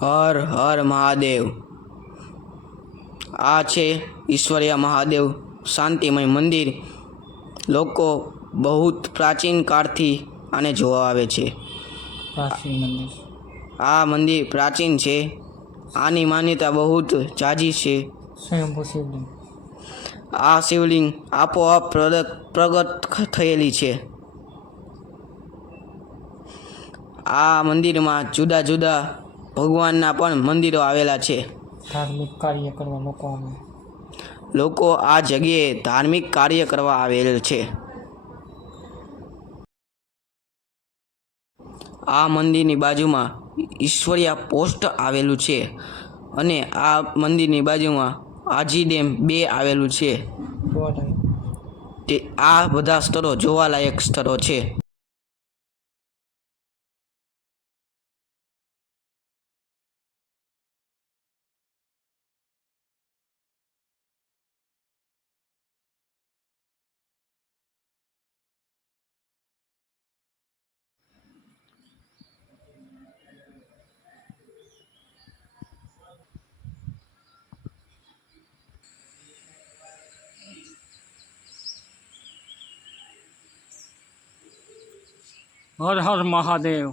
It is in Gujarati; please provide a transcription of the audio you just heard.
હર હર મહાદેવ। આ છે ઈશ્વરીય મહાદેવ શાંતિમય મંદિર। લોકો બહુ પ્રાચીન કાળથી આને જોવા આવે છે। પ્રાચીન મંદિર આ મંદિર પ્રાચીન છે। આની માન્યતા બહુ જ જાજી છે। સ્વયંભૂ શિવલિંગ આ શિવલિંગ આપોઆપ પ્રગટ થયેલી છે। આ મંદિરમાં જુદા જુદા ભગવાનના પણ મંદિરો આવેલા છે। ધાર્મિક કાર્ય કરવા લોકો આવે। લોકો આ જગ્યાએ ધાર્મિક કાર્ય કરવા આવેલ છે। આ મંદિરની બાજુમાં ઈશ્વરીય પોસ્ટ આવેલું છે અને આ મંદિરની બાજુમાં આજી ડેમ 2 આવેલું છે। જોવાલાયક તે આ બધા સ્થળો જોવાલાયક સ્થળો છે। હર હર મહાદેવ।